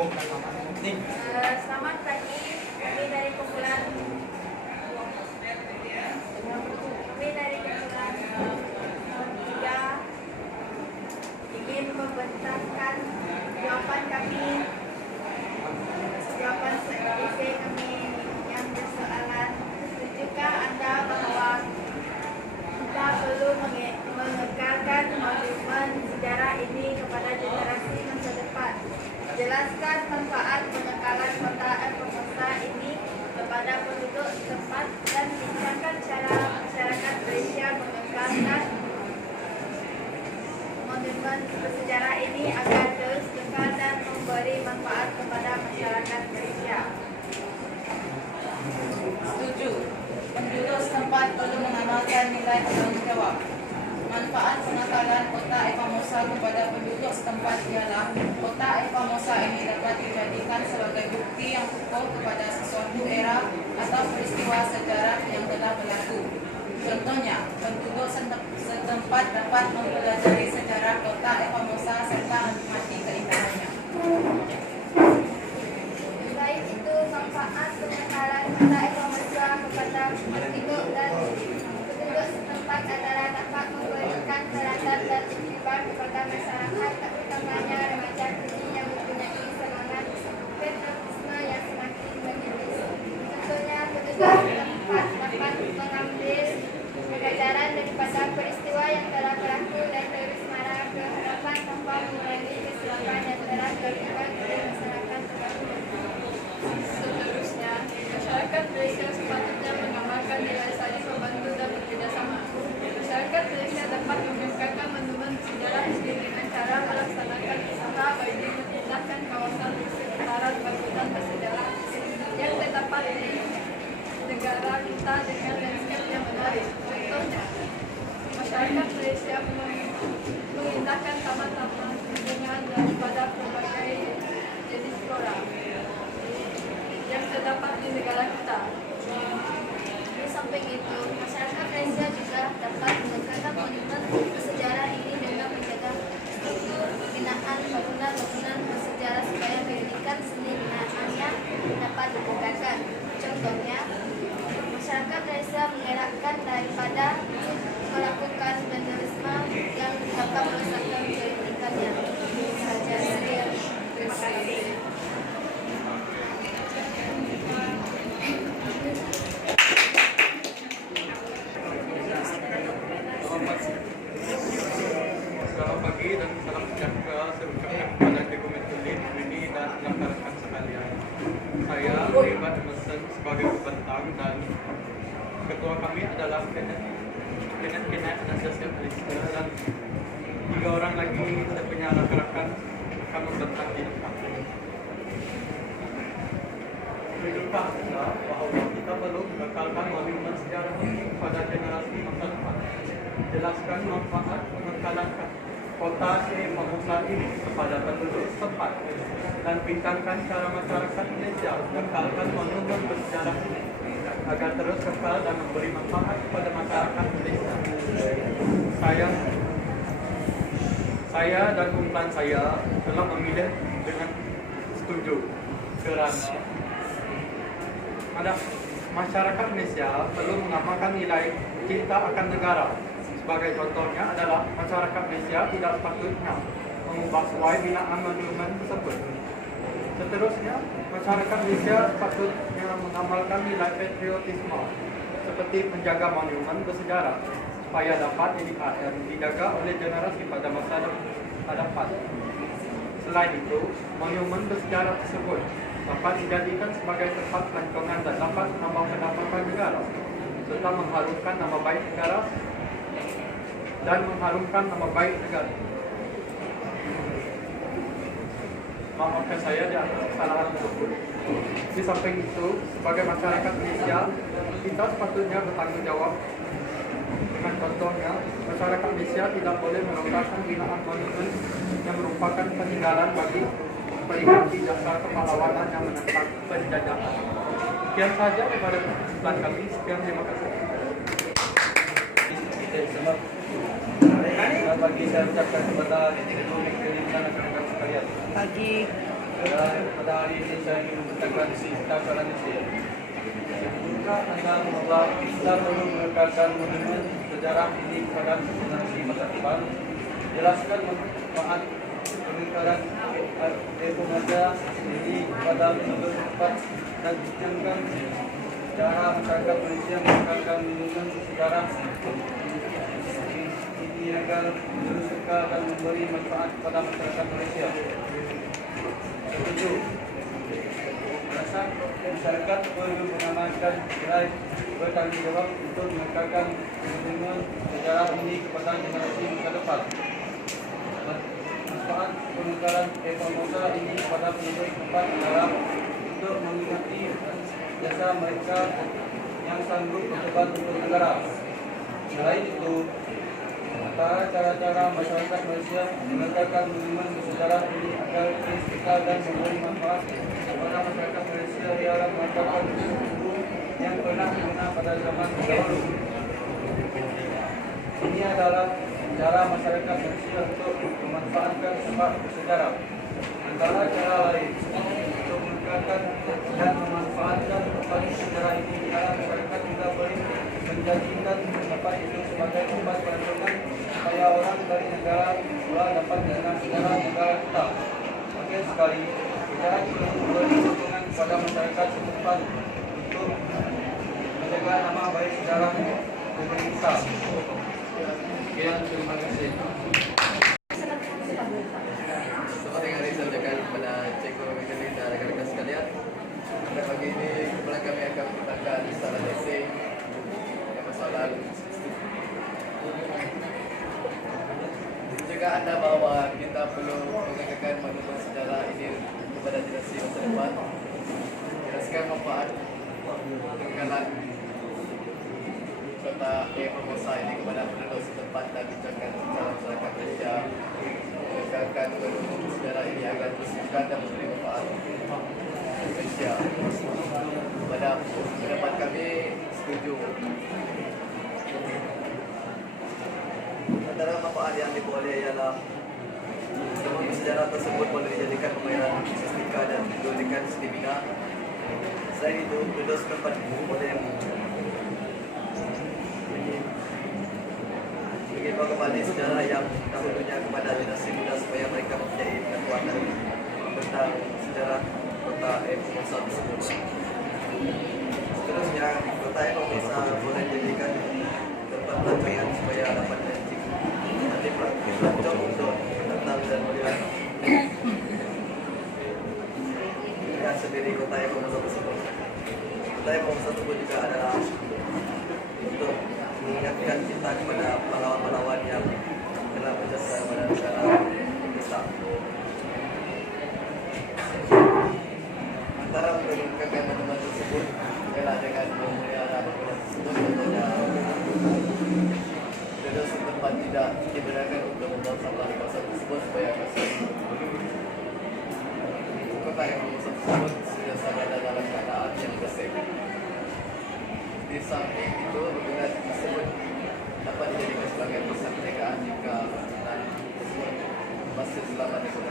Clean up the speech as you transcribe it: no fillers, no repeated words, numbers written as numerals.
Selamat pagi, kami dari kumpulan tiga ingin membentangkan jawaban kami, jawaban esei kami yang bersoalan. Setujukah Anda bahwa kita perlu mengekalkan monumen sejarah ini kepada generasi masa depan? Jelaskan manfaat pengekalan kota Formosa ini kepada penduduk setempat dan bincangkan cara masyarakat Malaysia mengekalkan monumen bersejarah ini agar terus kekal dan memberi manfaat kepada masyarakat Malaysia. Setuju. Penduduk setempat perlu mengamalkan nilai tanggungjawab. Manfaat pengekalan kota Formosa kepada penduduk setempat ialah kota Formosa ini dapat dijadikan sebagai bukti yang kukuh kepada sesuatu era atau peristiwa sejarah yang telah berlaku. Contohnya, penduduk setempat dapat mempelajari sejarah kota Formosa serta menikmati keindahannya. Selain itu, manfaat pengekalan kota Formosa kepada penduduk dan penduduk setempat adalah dapat memberikan pelajaran dan iktibar kepada masyarakat, terutamanya remaja kini yang mempunyai semangat patriotisme yang semakin menipis. Contohnya, penduduk setempat dapat mengambil pelajaran daripada peristiwa yang telah berlaku dan terus mengarah ke hadapan tanpa mengurangi kesilapan yang telah dilakukan oleh masyarakat terdahulu. Seterusnya, masyarakat Malaysia sepatutnya mengamalkan nilai saling membantu dan bekerjasama. Masyarakat Malaysia dapat mengekalkan monumen sejarah ini dengan cara melaksanakan usaha bagi memindahkan kawasan sekitaran bangunan bersejarah yang terdapat di negara kita dengan landscape yang menarik. Contohnya, masyarakat Malaysia mengindahkan taman-taman dengan daripada berbagai jenis flora yang terdapat di negara kita. Di samping itu, masyarakat Malaysia juga dapat mengekalkan monumen bersejarah ini dengan menjaga struktur pembinaan bangunan-bangunan bersejarah supaya pendidikan seni binaannya dapat dikekalkan. Contohnya, masyarakat Malaysia mengelakkan daripada melakukan vandalisme yang dapat merosakkan keunikannya. Itu saja saya. Terima kasih. Selamat pagi dan salam sejahtera saya ucapkan kepada Kegumen Tulis, Rini dan rekan-rekan sekalian. Saya Ribat Emerson sebagai pembentang dan ketua kami adalah Kenneth Anastasia Alistair dan 3 orang lagi saya punya rakan-rakan akan membentang di depan. Setujukah Anda bahawa kita perlu mengekalkan monumen sejarah ini pada generasi masa depan? Jelaskan manfaat pengekalan kota Formosa ini kepada penduduk setempat dan bincangkan cara masyarakat Malaysia mengekalkan monumen bersejarah ini agar terus kekal dan memberi manfaat kepada masyarakat Malaysia. Saya dan kumpulan saya telah memilih dengan setuju kerana ada masyarakat Malaysia perlu mengamalkan nilai cinta akan negara. Sebagai contohnya adalah masyarakat Malaysia tidak sepatutnya mengubah sesuai binaan monumen tersebut. Seterusnya, masyarakat Malaysia sepatutnya mengamalkan nilai patriotisme seperti menjaga monumen bersejarah supaya dapat dijaga oleh generasi pada masa hadapan. Selain itu, monumen bersejarah tersebut dapat dijadikan sebagai tempat pelancongan dan dapat menambah pendapatan negara serta mengharumkan nama baik negara Maafkan saya di atas kesalahan tersebut. Di samping itu, sebagai masyarakat Malaysia, kita sepatutnya bertanggung jawab. Dengan contohnya, masyarakat Malaysia tidak boleh merosakkan binaan monumen yang merupakan peninggalan bagi peringati jasa kepahlawanan yang menentang penjajahan. Sekian saja daripada kesimpulan kami. Sekian, terima kasih. Selamat pagi, saya ucapkan kepada Ketua Menteri dan rekan-rekan sekalian. Pagi. Dan pada hari ini saya ingin memberikan cerita kepada Mesir. Jika Anda bahwa kita perlu menekankan monumen sejarah ini kepada generasi masa depan, jelaskan manfaat peningkatan ekonomi ini kepada penduduk tempat dan buktikan cara masyarakat Malaysia menekankan monumen sejarah ini agar terus suka dan memberi manfaat kepada masyarakat Malaysia. Setuju. Rasa masyarakat perlu mengamalkan nilai bertanggungjawab untuk menekankan monumen sejarah ini kepada generasi masa depan. Manfaat peningkatan ekonomi ini kepada penduduk tempat adalah untuk mengingati jasa mereka yang sanggup berkorban untuk negara. Selain itu, antara cara-cara masyarakat Malaysia menekankan monumen sejarah ini agar terus kekal dan memberi manfaat kepada masyarakat Malaysia ialah menekankan buku yang pernah digunakan pada zaman dahulu. Ini adalah cara masyarakat Malaysia untuk memanfaatkan tempat bersejarah. Antara cara lain untuk menekankan dan memanfaatkan tempat sejarah ini adalah masyarakat juga boleh menjadikan tempat itu sebagai tempat perenungan supaya orang dari negara luar dapat mengenal sejarah negara kita. Akhir sekali, kita beri dukungan kepada masyarakat setempat untuk menjaga nama baik sejarah negeri kita. Sekian, terima kasih. Selamat hari saya ucapkan kepada Cikgu Mikaeli dan rakan-rakan sekalian. Pada pagi ini kepala kami akan menggunakan salah lesing yang persoalan juga anda bahawa kita perlu menggunakan monumen sejarah ini kepada generasi masa depan. Jelaskan manfaat peninggalan kota Formosa ini kepada penduduk setempat dan bincangkan secara masyarakat Malaysia. Menekankan monumen sejarah ini agar terus kekal dan memberi manfaat Malaysia. Pada pendapat kami setuju. Antara manfaat yang diperoleh ialah monumen sejarah tersebut boleh dijadikan pembayaran sistika dan dijadikan stamina. Selain itu, penduduk setempat boleh mengimbau kembali sejarah yang dahulunya kepada generasi muda supaya mereka mempunyai pengetahuan tentang sejarah kota Formosa tersebut. Seterusnya, kota Formosa boleh dijadikan tempat pelancongan supaya dapat nanti pelancong untuk datang dan melihat sendiri kota Formosa tersebut. Kota Formosa tersebut juga adalah untuk mengingatkan kita kepada pahlawan-pahlawan yang telah berjasa pada negara kita. Antara menggunakan monumen tersebut ialah dengan memelihara bangunan tersebut. Contohnya, penduduk setempat tidak dibenarkan untuk membuang sampah di kawasan tersebut supaya kota yang tersebut sudah berada dalam keadaan yang bersih. Di samping itu, bangunan tersebut dapat dijadikan sebagai pusat perniagaan jika bangunan tersebut masih selamat digunakan.